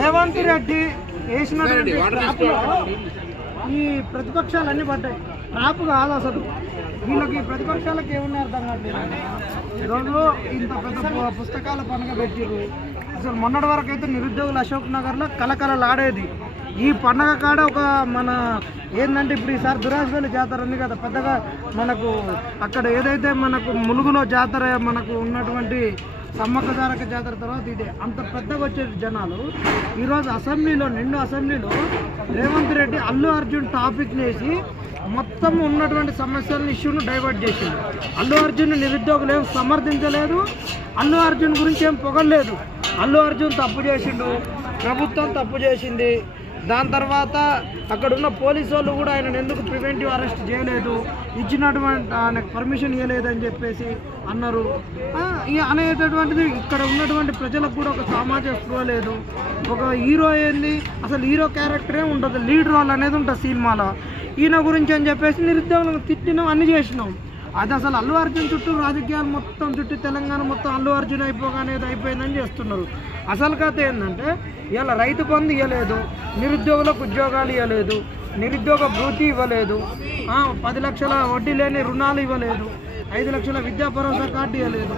రేవంత్ రెడ్డి వేసినటువంటి ట్రాప్లో ఈ ప్రతిపక్షాలన్నీ పడ్డాయి. ట్రాప్ కాదు అసలు, వీళ్ళకి ప్రతిపక్షాలకు ఏమన్నా అర్థం కావట్లేదు. ఈరోజు ఇంత పెద్ద పుస్తకాల పండుగ పెట్టిరు. అసలు మొన్నటి వరకు అయితే నిరుద్యోగులు అశోక్ నగర్లో కలకలలాడేది. ఈ పండగ కాడ ఒక మన ఏంటంటే ఇప్పుడు ఈసారి దురాజపల్లి జాతర ఉంది కదా పెద్దగా, మనకు అక్కడ ఏదైతే మనకు ములుగులో జాతర మనకు ఉన్నటువంటి సమ్మక్క సారక్క జాతర తర్వాత ఇదే అంత పెద్దగా వచ్చే జనాలు ఈరోజు అసెంబ్లీలో నిండు అసెంబ్లీలో రేవంత్ రెడ్డి అల్లు అర్జున్ టాపిక్ వేసి మొత్తం ఉన్నటువంటి సమస్యలను ఇష్యూను డైవర్ట్ చేసింది. అల్లు అర్జున్ నిరుద్యోగులు ఏం సమర్థించలేదు, అల్లు అర్జున్ గురించి ఏం పొగలేదు. అల్లు అర్జున్ తప్పు చేసిండు, ప్రభుత్వం తప్పు చేసింది. దాని తర్వాత అక్కడ ఉన్న పోలీసు వాళ్ళు కూడా ఆయన ఎందుకు ప్రివెంటివ్ అరెస్ట్ చేయలేదు, ఇచ్చినటువంటి ఆయనకు పర్మిషన్ ఇవ్వలేదని చెప్పేసి అన్నారు. అనేటటువంటిది ఇక్కడ ఉన్నటువంటి ప్రజలకు కూడా ఒక సామాజిక స్పృహ లేదు. ఒక హీరో ఏంది అసలు హీరో క్యారెక్టరే ఉంటుంది, లీడ్ రోల్ అనేది ఉంటుంది సినిమాలో. ఈయన గురించి అని చెప్పేసి నిరుద్యోగులకు తిట్టినాం, అన్నీ చేసినాం. అది అసలు అల్లు అర్జున్ చుట్టూ రాజకీయాలు మొత్తం చుట్టూ తెలంగాణ మొత్తం అల్లు అర్జున్ అయిపోగానే అయిపోయిందని చేస్తున్నారు. అసలు కథ ఏంటంటే ఇలా రైతు బంధు ఇవ్వలేదు, నిరుద్యోగులకు ఉద్యోగాలు ఇవ్వలేదు, నిరుద్యోగ భృతి ఇవ్వలేదు, 10 లక్షల వడ్డీ లేని రుణాలు ఇవ్వలేదు, 5 లక్షల విద్యా భరోసా కార్డు ఇవ్వలేదు.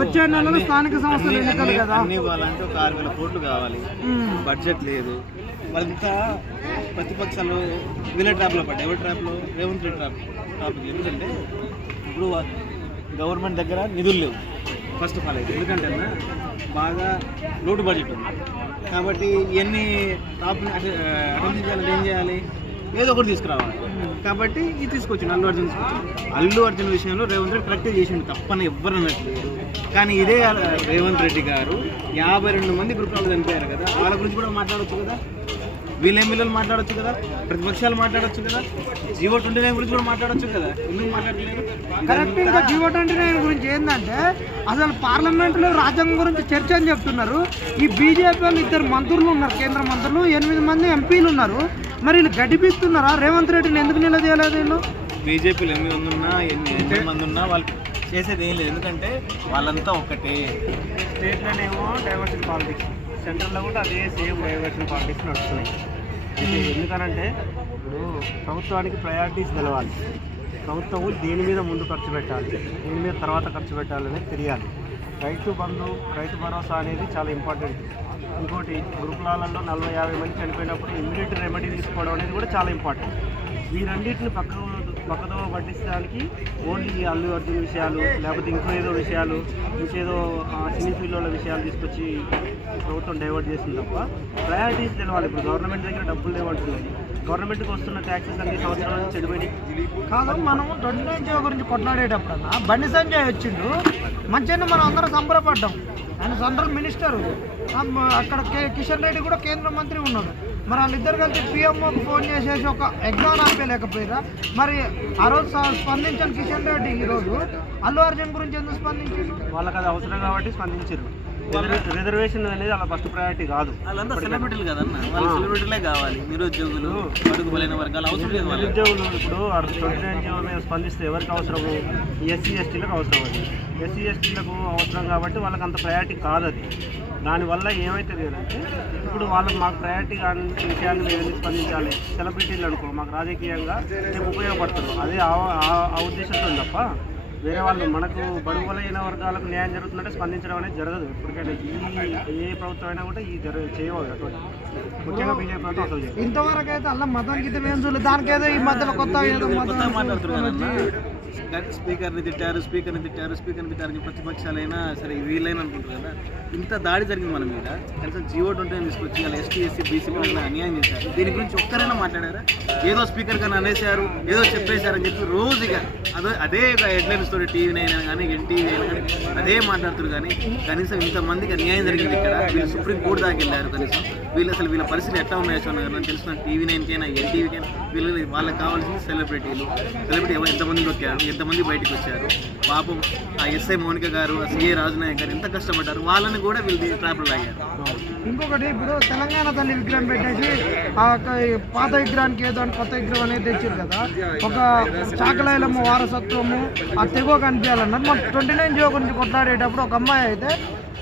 వచ్చే నెలలో స్థానిక సంస్థలు ఎన్నికలు కదా, ఇవ్వాలంటే ఒక 6,000 కోట్లు కావాలి, బడ్జెట్ లేదు. వాళ్ళంతా ప్రతిపక్షాలు వీళ్ళ ట్రాప్లో పడ్డాయి. ఎవరి ట్రాప్లో? రేవంత్ రెడ్డి ట్రాప్. ఎందుకంటే ఇప్పుడు గవర్నమెంట్ దగ్గర నిధులు లేవు ఫస్ట్ ఆఫ్ ఆల్ అయితే. ఎందుకంటే బాగా లోటు బడ్జెట్ ఉంది కాబట్టి ఇవన్నీ టాప్ని అటెంప్ట్ చేయాలంటే ఏం చేయాలి? ఏదో ఒకటి తీసుకురావాలి. కాబట్టి ఇది తీసుకొచ్చిండు అల్లు అర్జున్ అల్లు అర్జున్ విషయంలో రేవంత్ రెడ్డి కరెక్ట్గా చేసిండు, తప్పని ఎవ్వరు అనట్లేదు. కానీ ఇదే రేవంత్ రెడ్డి గారు 52 మంది గ్రూపులు చనిపోయారు కదా, వాళ్ళ గురించి కూడా మాట్లాడవచ్చు కదా, వీళ్ళ ఎమ్మెల్యేలు మాట్లాడచ్చు కదా, ప్రతిపక్షాలు మాట్లాడచ్చు కదా, జీవో 29 గురించి కూడా మాట్లాడచ్చు కదా, ఎందుకు మాట్లాడలేదు? కరెక్ట్గా జీవో 29 గురించి ఏంటంటే అసలు పార్లమెంట్లో రాజ్యాంగం గురించి చర్చ అని చెప్తున్నారు. ఈ బీజేపీ వాళ్ళు 2 మంత్రులు ఉన్నారు, కేంద్ర మంత్రులు, 8 మంది ఎంపీలు ఉన్నారు. మరి వీళ్ళు గడిపిస్తున్నారా? రేవంత్ రెడ్డిని ఎందుకు నిలదీయలేదు వీళ్ళు? బీజేపీలు 8 మంది ఉన్నా 8 మంది ఉన్నా వాళ్ళు చేసేది ఏం లేదు. ఎందుకంటే వాళ్ళంతా ఒక్కటే. స్టేట్లోనేమో డైవర్షన్ పాలిటిక్స్, సెంట్రల్లో కూడా అదే సేమ్ డైవర్షన్ పాలిటిక్స్ నడుస్తున్నాయి. ఎందుకనంటే ఇప్పుడు ప్రభుత్వానికి ప్రయారిటీస్ తెలవాలి, ప్రభుత్వం దేని మీద ముందు ఖర్చు పెట్టాలి, దేని మీద తర్వాత ఖర్చు పెట్టాలనేది తెలియాలి. రైతు బంధు, రైతు భరోసా అనేది చాలా ఇంపార్టెంట్. ఇంకోటి గురుకులాలలో 40-50 మంది చనిపోయినప్పుడు ఇమ్మీడియట్ రెమెడీ తీసుకోవడం అనేది కూడా చాలా ఇంపార్టెంట్. వీరన్నిటిని పక్కదో పట్టించడానికి ఓన్లీ అల్లు అర్జున్ విషయాలు లేకపోతే ఇంకేదో విషయాలు, ఇంకేదో సినీ ఫీల్డ్ల విషయాలు తీసుకొచ్చి ప్రభుత్వం డైవర్ట్ చేసింది తప్ప ప్రయారిటీస్ తెలవాలి. ఇప్పుడు గవర్నమెంట్ దగ్గర డబ్బులు లేవంటున్నాయి, గవర్నమెంట్కి వస్తున్న ట్యాక్సెస్ అన్ని సంవత్సరాల నుంచి చెడిపోయి కాదు. మనం 29 గురించి కొట్లాడేటప్పుడన్నా బండి సంజయ్ వచ్చిండు, మంచిగా మనం అందరం సంబరపడ్డాం. ఆయన సెంట్రల్ మినిస్టరు, అక్కడ కిషన్ రెడ్డి కూడా కేంద్ర మంత్రి ఉన్నాడు. మరి వాళ్ళిద్దరు కలిసి పిఎంఓకి ఫోన్ చేసేసి ఒక ఎగ్జామ్ ఆపేయలేకపోయినా? మరి ఆ రోజు స్పందించాను కిషన్ రెడ్డి, ఈరోజు అల్లు అర్జున్ గురించి ఎందుకు స్పందించారు? వాళ్ళకి అది అవసరం కాబట్టి స్పందించారు. రిజర్వేషన్ అనేది అలా ఫస్ట్ ప్రయారిటీ కాదు. వాళ్ళంతా సెలబ్రిటీలు కదన్న, వాళ్ళు సెలబ్రిటీలే కావాలి. నిరుద్యోగులు, బడుగు బలైన వర్గాలు అవసరం లేదు. నిరుద్యోగులు ఇప్పుడు 29 మీద స్పందిస్తే ఎవరికి అవసరము? ఎస్సీ ఎస్టీలకు అవసరం. అది ఎస్సీ ఎస్టీలకు అవసరం కాబట్టి వాళ్ళకి అంత ప్రయారిటీ కాదు అది. దానివల్ల ఏమవుతుంది అంటే ఇప్పుడు వాళ్ళకి మాకు ప్రయారిటీ కాని విషయాన్ని మేము స్పందించాలి. సెలబ్రిటీలు అనుకో మాకు రాజకీయంగా రేపు ఉపయోగపడతారు, అదే ఆ ఉద్దేశంతో తప్ప వేరే వాళ్ళు మనకు బడుగులైన వర్గాలకు న్యాయం జరుగుతుందంటే స్పందించడం అనేది జరగదు. ఎప్పటికైనా ఏ ప్రభుత్వం అయినా కూడా చేయవాలి అటువంటి, ముఖ్యంగా బీజేపీ ప్రభుత్వం అసలు చేయదు. ఇంతవరకు అయితే అలా మతం గిట్ట ఏం చూడలేదు. దానికేదో ఈ మధ్యలో కొత్త మాట్లాడుతున్నారు. స్పీకర్ని తిట్టారు అని ప్రతిపక్షాలైనా సరే వీళ్ళైనా అనుకుంటారు కదా. ఇంత దాడి జరిగింది మన మీద, కనీసం జీవో 29 తీసుకొచ్చి అలా ఎస్టీ ఎస్సీ బీసీ పిల్లలు అన్యాయం చేశారు. దీని గురించి ఒక్కరైనా మాట్లాడారా? ఏదో స్పీకర్ కానీ అనేసారు, ఏదో చెప్పేశారని చెప్పి రోజుగా అదే హెడ్లైన్స్ తోటి టీవీ అయినా కానీ ఎన్టీవీ అయినా కానీ అదే మాట్లాడుతారు. కానీ కనీసం ఇంతమందికి అన్యాయం జరిగింది ఇక్కడ. వీళ్ళు సుప్రీంకోర్టు దాకా వెళ్ళారు. కనీసం వీళ్ళ పరిస్థితులు ఎట్లా ఉన్నాయో నాకు తెలిసిన టీవీ 9కైనా ఎన్టీవీకైనా వాళ్ళకి కావాల్సింది సెలబ్రిటీ ఎంతమంది వచ్చారు, ఎంతమంది బయటకు వచ్చారు. పాపం ఆ ఎస్ఐ మౌనిక గారు, ఆ సిఐ రాజనాయక్ గారు ఎంత కష్టపడ్డారు, వాళ్ళని కూడా వీళ్ళు ట్రాప్లు లాగారు. ఇంకొకటి ఇప్పుడు తెలంగాణ తల్లి విగ్రహం పెట్టేసి పాత విగ్రహానికి ఏదో అని కొత్త విగ్రహం అనేది తెచ్చారు కదా. ఒక చాకలాయలమ్మ వారసత్వము ఆ తెగో కనిపించాలన్నారు. మన 29 జీవో గురించి కొట్లాడేటప్పుడు ఒక అమ్మాయి అయితే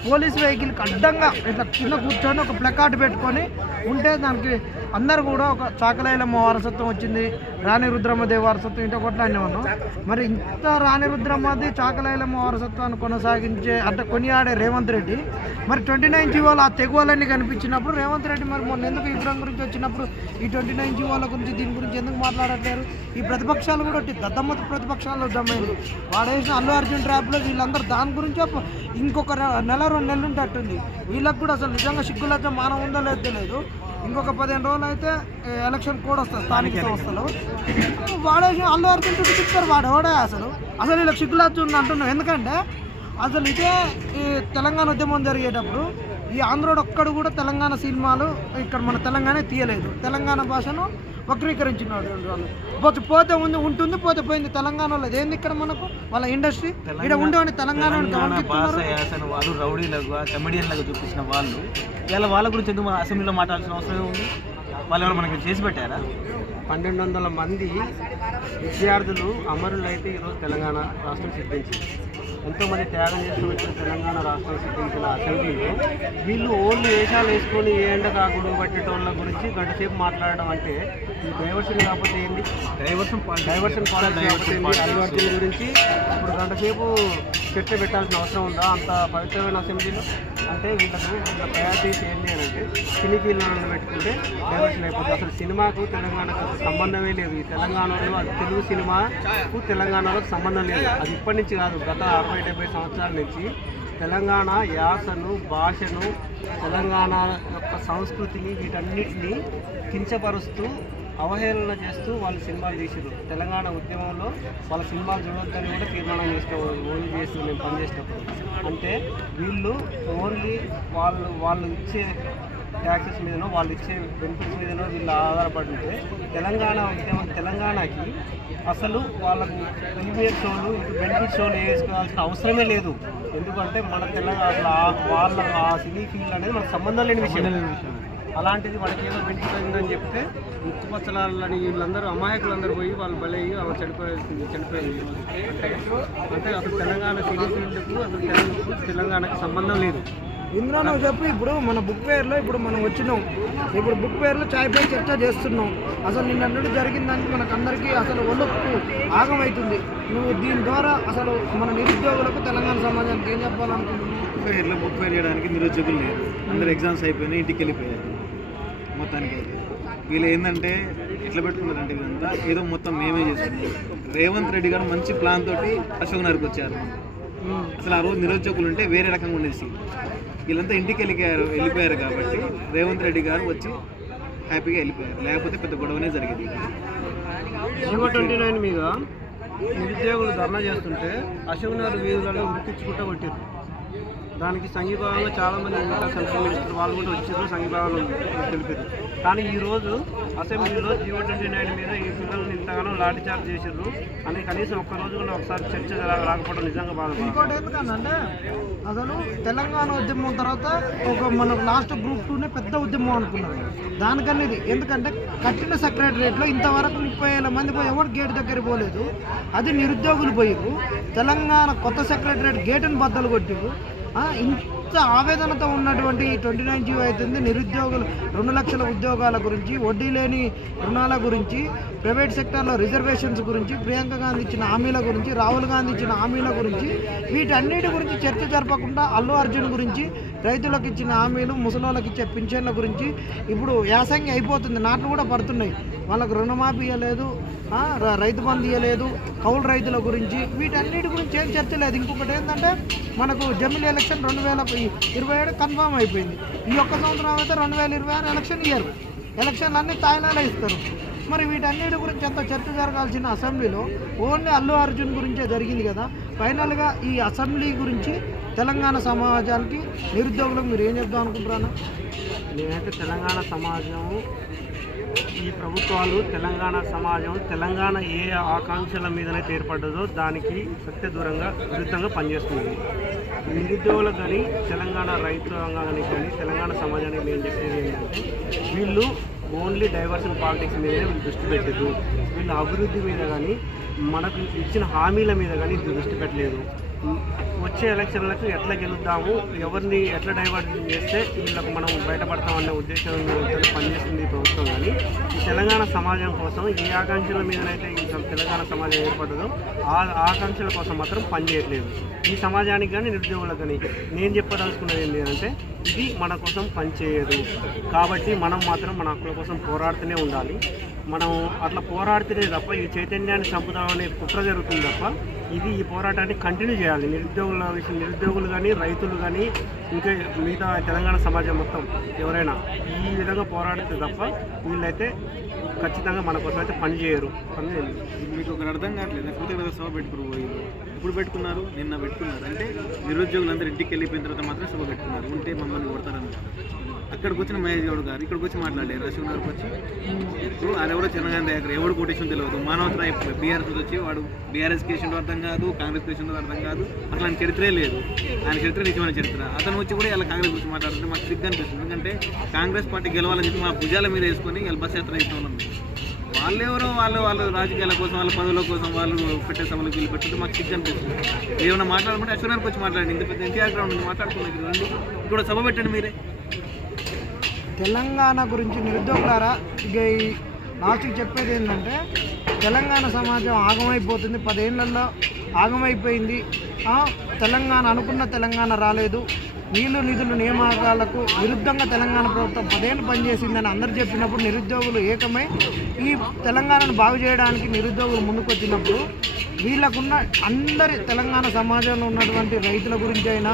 పోలీస్ వెహికల్కి అడ్డంగా ఇట్లా కింద కూర్చొని ఒక ప్లకార్డ్ పెట్టుకొని ఉంటే దానికి అందరు కూడా ఒక చాకలైలమ్మ వారసత్వం వచ్చింది, రాణి రుద్రమ్మదేవి వారసత్వం ఇంట కొట్లాడినే ఉన్నాం. మరి ఇంత రాణి రుద్రమ్మది చాకలైలమ్మ వారసత్వాన్ని కొనసాగించే కొనియాడే రేవంత్ రెడ్డి మరి 29 జీవోలు ఆ తెగువలన్నీ కనిపించినప్పుడు రేవంత్ రెడ్డి మరి మొన్న ఎందుకు విగ్రహం గురించి వచ్చినప్పుడు ఈ 29 జీవోల గురించి దీని గురించి ఎందుకు మాట్లాడట్లేరు? ఈ ప్రతిపక్షాలు కూడా దద్దమ్మ ప్రతిపక్షాలు జమైంది. వాడేసిన అల్లు అర్జున్ ట్రాప్లో వీళ్ళందరూ దాని గురించి ఇంకొక నెల 2 నెలలు ఉంటట్టుంది. వీళ్ళకి కూడా అసలు నిజంగా సిగ్గులతో మానం ఉందో లేదో తెలియదు. ఇంకొక 15 రోజులు అయితే ఎలక్షన్ కోడ్ వస్తుంది స్థానిక సంస్థలు. వాడేసిన అల్లు అర్జున్ చుట్టూ తిప్పారు. వాడే అసలు వీళ్ళకి సిగ్గులతో ఉంది అంటున్నాం. ఎందుకంటే అసలు ఇదే ఈ తెలంగాణ ఉద్యమం జరిగేటప్పుడు ఈ ఆంధ్రోడు ఒక్కడు కూడా తెలంగాణ సినిమాలు ఇక్కడ మన తెలంగాణ తీయలేదు. తెలంగాణ భాషను వక్రీకరించినాడు. వాళ్ళు పోతే ఉంటుంది, పోతే పోయింది. తెలంగాణలో ఏంది ఇక్కడ మనకు వాళ్ళ ఇండస్ట్రీ ఇక్కడ ఉండేవాడిని తెలంగాణ వాళ్ళు రౌడీలుగా కమెడియన్లుగా చూపించిన వాళ్ళు ఇలా వాళ్ళ గురించి ఎందుకు మన అసెంబ్లీలో మాట్లాడాల్సిన అవసరం ఉంది? వాళ్ళు ఎవరు మనకి చేసి పెట్టారా? 1200 మంది విద్యార్థులు అమరులు అయితే ఈరోజు తెలంగాణ రాష్ట్రం సిద్ధించింది. ఎంతోమంది త్యాగం చేస్తూ వచ్చిన తెలంగాణ రాష్ట్రం సిద్ధించిన అసెంబ్లీలో వీళ్ళు ఓన్లీ వేషాలు వేసుకొని ఏ ఎండ కాకుడు పట్టేటోళ్ళ గురించి గంట సేపు మాట్లాడడం అంటే ఈ డైవర్షన్ కాకపోతే ఏంటి? డైవర్షన్ పాలిటిక్స్ అల్లు అర్జున్ గురించి ఇప్పుడు గంట సేపు చర్చ పెట్టాల్సిన అవసరం ఉందా అంత పవిత్రమైన అసెంబ్లీలో? అంటే వీళ్ళ ప్రయారిటీస్ ఏంటి అని అంటే సినీ ఫీల్డ్లను పెట్టుకుంటే డైవర్షన్ అయిపోతుంది. అసలు సినిమాకు తెలంగాణకు సంబంధమే లేదు. ఈ తెలంగాణలో అది తెలుగు సినిమాకు తెలంగాణలో సంబంధం లేదు. అది ఇప్పటి నుంచి కాదు, గత 60-70 సంవత్సరాల నుంచి తెలంగాణ యాసను, భాషను, తెలంగాణ యొక్క సంస్కృతిని వీటన్నిటిని కించపరుస్తూ అవహేళన చేస్తూ వాళ్ళు సినిమాలు తీసారు. తెలంగాణ ఉద్యమంలో వాళ్ళ సినిమాలు చూడొద్దని కూడా తీర్మానం చేసుకోవాలి ఓన్లీ చేసి మేము పనిచేసినప్పుడు. అంటే వీళ్ళు ఓన్లీ వాళ్ళు ఇచ్చే ట్యాక్సెస్ మీదనో వాళ్ళు ఇచ్చే బెనిఫిట్స్ మీదనో వీళ్ళు ఆధారపడి ఉంటే తెలంగాణ ఉద్యమం తెలంగాణకి అసలు వాళ్ళకు ప్రీమియర్ షోలు బెనిఫిట్ షోలు వేసుకోవాల్సిన అవసరమే లేదు. ఎందుకంటే మన తెలంగాణ వాళ్ళ ఆ సినీ ఫీల్డ్ అనేది మనకు సంబంధం లేని విషయం. అలాంటిది వాళ్ళకి ఏదో బెనిఫిట్ అయిందని చెప్తే ముత్తుపచ్చలని వీళ్ళందరూ అమాయకులందరూ పోయి వాళ్ళు బలయ్యి అలా చనిపోయింది. అంటే అసలు తెలంగాణ సినీ ఫీల్డ్కు అసలు తెలంగాణకి సంబంధం లేదు. ఇందులో నువ్వు చెప్పు. ఇప్పుడు మన బుక్ ఫేర్లో ఇప్పుడు మనం వచ్చినాం. ఇప్పుడు బుక్ ఫేర్లో చాయ్ పై చర్చ చేస్తున్నాం. అసలు నిన్నటి జరిగిందానికి మనకు అందరికీ అసలు ఒళ్ళొప్పు ఆగమవుతుంది. నువ్వు దీని ద్వారా అసలు మన నిరుద్యోగులకు తెలంగాణ సమాజానికి ఏం చెప్పాలనుకుంటున్నావు? బుక్ ఫేర్ చేయడానికి నిరుద్యోగులు లేరు. అందరు ఎగ్జామ్స్ అయిపోయినాయి, ఇంటికి వెళ్ళిపోయారు. మొత్తానికి అయితే వీళ్ళు ఏంటంటే ఎట్లా పెట్టుకున్నారంటే వీళ్ళంతా ఏదో మొత్తం మేమే చేస్తున్నాం. రేవంత్ రెడ్డి గారు మంచి ప్లాన్ తోటి అశోక్ నగర్కి వచ్చారు. అసలు ఆ రోజు నిరుద్యోగులు ఉంటే వేరే రకంగా ఉండేసి వీళ్ళంతా ఇంటికి వెళ్ళిపోయారు కాబట్టి రేవంత్ రెడ్డి గారు వచ్చి హ్యాపీగా వెళ్ళిపోయారు. లేకపోతే పెద్ద గొడవనే జరిగింది. 29 మీద నిరుద్యోగులు ధర్నా చేస్తుంటే అశోక్ నగర్ వీధులలో ఉరికించుకుంటూ కొట్టారు. దానికి సంఘీభావంగా చాలామంది మిగతా సెంట్రల్ మినిస్టర్ వాళ్ళు కూడా వచ్చారు, సంఘీభావాలు తెలిపారు. కానీ ఈరోజు అసెంబ్లీలో G 29 మీద ఈ పిల్లల్ని ఇంతగానో లాఠీచార్జ్ చేశారు అని కనీసం ఒక్కరోజు కూడా ఒకసారి చర్చ రాకపోవడం నిజంగా బాధ. ఇంకోటి ఎందుకంటే అసలు తెలంగాణ ఉద్యమం తర్వాత ఒక మన లాస్ట్ గ్రూప్ 2నే పెద్ద ఉద్యమం అనుకున్నారు. దానికన్నా ఇది ఎందుకంటే కట్టిన సెక్రటరియట్లో ఇంతవరకు 30,000 మంది పోయి ఎవరు గేట్ దగ్గర పోలేదు. అది నిరుద్యోగులు పోయారు. తెలంగాణ కొత్త సెక్రటరియట్ గేటును బద్దలు కొట్టారు. ఇంత ఆవేదనతో ఉన్నటువంటి 29 జీవో అవుతుంది. నిరుద్యోగులు 2 లక్షల ఉద్యోగాల గురించి, వడ్డీ లేని రుణాల గురించి, ప్రైవేట్ సెక్టార్లో రిజర్వేషన్స్ గురించి, ప్రియాంక గాంధీ ఇచ్చిన హామీల గురించి, రాహుల్ గాంధీ ఇచ్చిన హామీల గురించి, వీటన్నిటి గురించి చర్చ జరపకుండా అల్లు అర్జున్ గురించి, రైతులకు ఇచ్చిన హామీలు, ముసలోళ్ళకి ఇచ్చే పింఛన్ల గురించి ఇప్పుడు యాసంగి అయిపోతుంది. నాట్లు కూడా పడుతున్నాయి. వాళ్ళకు రుణమాఫీ ఇవ్వలేదు, రైతు బంధు ఇవ్వలేదు, కౌలు రైతుల గురించి, వీటన్నిటి గురించి ఏం చర్చ లేదు. ఇంకొకటి ఏంటంటే మనకు జమిలీ ఎలక్షన్ 2027 కన్ఫామ్ అయిపోయింది. ఈ ఒక్క సంవత్సరం అయితే 2026 ఎలక్షన్ ఇయ్యరు. ఎలక్షన్లు అన్నీ తాయిలాలో ఇస్తారు. మరి వీటన్నిటి గురించి ఎంత చర్చ జరగాల్సిన అసెంబ్లీలో ఓన్లీ అల్లు అర్జున్ గురించే జరిగింది కదా. ఫైనల్గా ఈ అసెంబ్లీ గురించి తెలంగాణ సమాజానికి, నిరుద్యోగులకు మీరు ఏం చెప్దాం అనుకుంటున్నాను? నేనైతే తెలంగాణ సమాజం, ఈ ప్రభుత్వాలు తెలంగాణ సమాజం తెలంగాణ ఏ ఆకాంక్షల మీదనైతే ఏర్పడ్డదో దానికి సత్యదూరంగా విరుద్ధంగా పనిచేస్తుంది. నిరుద్యోగులకు కానీ తెలంగాణ రైతాంగానికి కానీ తెలంగాణ సమాజానికి నేను చెప్పేది ఏంటంటే వీళ్ళు ఓన్లీ డైవర్షన్ పాలిటిక్స్ మీదనే వీళ్ళు దృష్టి పెట్టలేదు. వీళ్ళు అభివృద్ధి మీద కానీ మనకు ఇచ్చిన హామీల మీద కానీ దృష్టి పెట్టలేదు. వచ్చే ఎలక్షన్లకు ఎట్లా గెలుద్దాము, ఎవరిని ఎట్లా డైవర్ట్ చేస్తే వీళ్ళకు మనం బయటపడతామనే ఉద్దేశంతో పనిచేస్తుంది ఈ ప్రభుత్వం. కానీ ఈ తెలంగాణ సమాజం కోసం ఏ ఆకాంక్షల మీదనైతే ఈ తెలంగాణ సమాజం ఏర్పడ్డదో ఆ ఆకాంక్షల కోసం మాత్రం పనిచేయట్లేదు. ఈ సమాజానికి కానీ నిరుద్యోగులకు కానీ నేను చెప్పదలుచుకున్నది ఏంటి అంటే, ఇది మన కోసం పనిచేయదు. కాబట్టి మనం మాత్రం మన హక్కుల కోసం పోరాడుతూనే ఉండాలి. మనం అట్లా పోరాడితేనే తప్ప ఈ చైతన్యాన్ని చంపుదామనే కుట్ర జరుగుతుంది తప్ప ఇది ఈ పోరాటాన్ని కంటిన్యూ చేయాలి. నిరుద్యోగులు కానీ రైతులు కానీ ఇంకా మిగతా తెలంగాణ సమాజం మొత్తం ఎవరైనా ఈ విధంగా పోరాడితే తప్ప వీళ్ళైతే ఖచ్చితంగా మన కోసం అయితే పని చేయరు అని మీకు ఒకటి అర్థం కావట్లేదు. కృతజ్ఞత సభ పెట్టుకుని పోయారు, ఎప్పుడు పెట్టుకున్నారు? నిన్న పెట్టుకున్నారు. అంటే నిరుద్యోగులందరూ ఇంటికి వెళ్ళిపోయిన తర్వాత మాత్రం సభ పెట్టుకున్నారు. ఉంటే మమ్మల్ని కొడతారని అక్కడికి వచ్చిన మహేష్ గౌడ్ గారు ఇక్కడికి వచ్చి మాట్లాడారు. శివనగర్కి వచ్చి ఇప్పుడు ఆయన ఎవరో చిన్నగానే దగ్గర ఎవడు కొట్టేసిన తెలియదు. మానవతరాయ్ బీఆర్ఎస్ వచ్చి వాడు బీఆర్ఎస్ కేసిండో అర్థం కాదు, కాంగ్రెస్ కేసిండో అర్థం కాదు. అట్లాంటి చరిత్రే లేదు. ఆయన చరిత్ర నిజమైన చరిత్ర. అతను వచ్చి కూడా ఇలా కాంగ్రెస్ గురించి మాట్లాడుతుంటే మాకు సిగ్గు అనిపిస్తుంది. ఎందుకంటే కాంగ్రెస్ పార్టీ గెలవాలని చెప్పి మా భుజాల మీద వేసుకొని ఇలా బస్ యాత్ర ఇస్తూ ఉన్నాం. వాళ్ళెవరో వాళ్ళు రాజకీయాల కోసం, వాళ్ళ పదవుల కోసం వాళ్ళు పెట్టే సభలకు వీళ్ళు పెట్టుకుంటే మాకు సిగ్గు అనిపిస్తుంది. ఏమైనా మాట్లాడుకుంటే అశ్వనానికి వచ్చి మాట్లాడండి. ఇంత పెద్ద ఎన్టీఆర్ గ్రౌండ్ మాట్లాడుకున్నారు రండి, ఇక్కడ సభ పెట్టండి మీరే. తెలంగాణ గురించి నిరుద్యోగులారా, ఇక ఈ లాస్ట్కి చెప్పేది ఏంటంటే, తెలంగాణ సమాజం ఆగమైపోతుంది. 10 ఏళ్లలో ఆగమైపోయింది. తెలంగాణ అనుకున్న తెలంగాణ రాలేదు. నీళ్లు నిధులు నియామకాలకు విరుద్ధంగా తెలంగాణ ప్రభుత్వం 10 ఏళ్ళు పనిచేసిందని అందరూ చెప్పినప్పుడు నిరుద్యోగులు ఏకమై ఈ తెలంగాణను బాగు చేయడానికి నిరుద్యోగులు ముందుకు వచ్చినప్పుడు వీళ్ళకున్న అందరి తెలంగాణ సమాజంలో ఉన్నటువంటి రైతుల గురించి అయినా,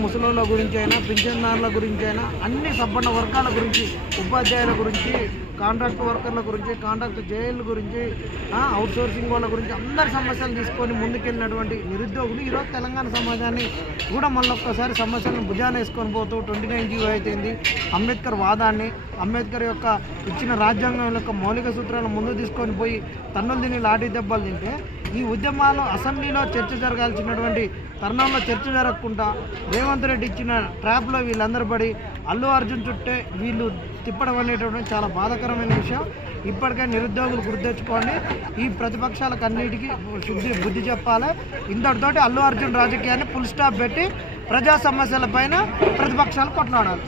ముసలోళ్ళ గురించి అయినా, పింఛన్దారుల గురించి అయినా, అన్ని సంపన్న వర్గాల గురించి, ఉపాధ్యాయుల గురించి, కాంట్రాక్ట్ వర్కర్ల గురించి, కాంట్రాక్ట్ జైళ్ళ గురించి, అవుట్ సోర్సింగ్ వాళ్ళ గురించి అందరి సమస్యలు తీసుకొని ముందుకెళ్ళినటువంటి నిరుద్యోగులు ఈరోజు తెలంగాణ సమాజాన్ని కూడా మళ్ళొక్కసారి సమస్యలను భుజాన వేసుకొని పోతూ 29 జీవో అయితేంది, అంబేద్కర్ వాదాన్ని, అంబేద్కర్ యొక్క ఇచ్చిన రాజ్యాంగం యొక్క మౌలిక సూత్రాలను ముందు తీసుకొని పోయి తన్నులు తిని లాఠీ దెబ్బలు తింటే, ఈ ఉద్యమాలు అసెంబ్లీలో చర్చ జరగాల్సినటువంటి తరుణంలో చర్చ జరగకుండా రేవంత్ రెడ్డి ఇచ్చిన ట్రాప్లో వీళ్ళందరూ పడి అల్లు అర్జున్ చుట్టే వీళ్ళు తిప్పడం అనేటువంటి చాలా బాధాకరమైన విషయం. ఇప్పటికే నిరుద్యోగులు గుర్తెచ్చుకోండి. ఈ ప్రతిపక్షాలకు అన్నిటికీ బుద్ధి చెప్పాలి. ఇంతటితోటి అల్లు అర్జున్ రాజకీయాన్ని ఫుల్ స్టాప్ పెట్టి ప్రజా సమస్యల పైన ప్రతిపక్షాలు కొట్లాడాలి.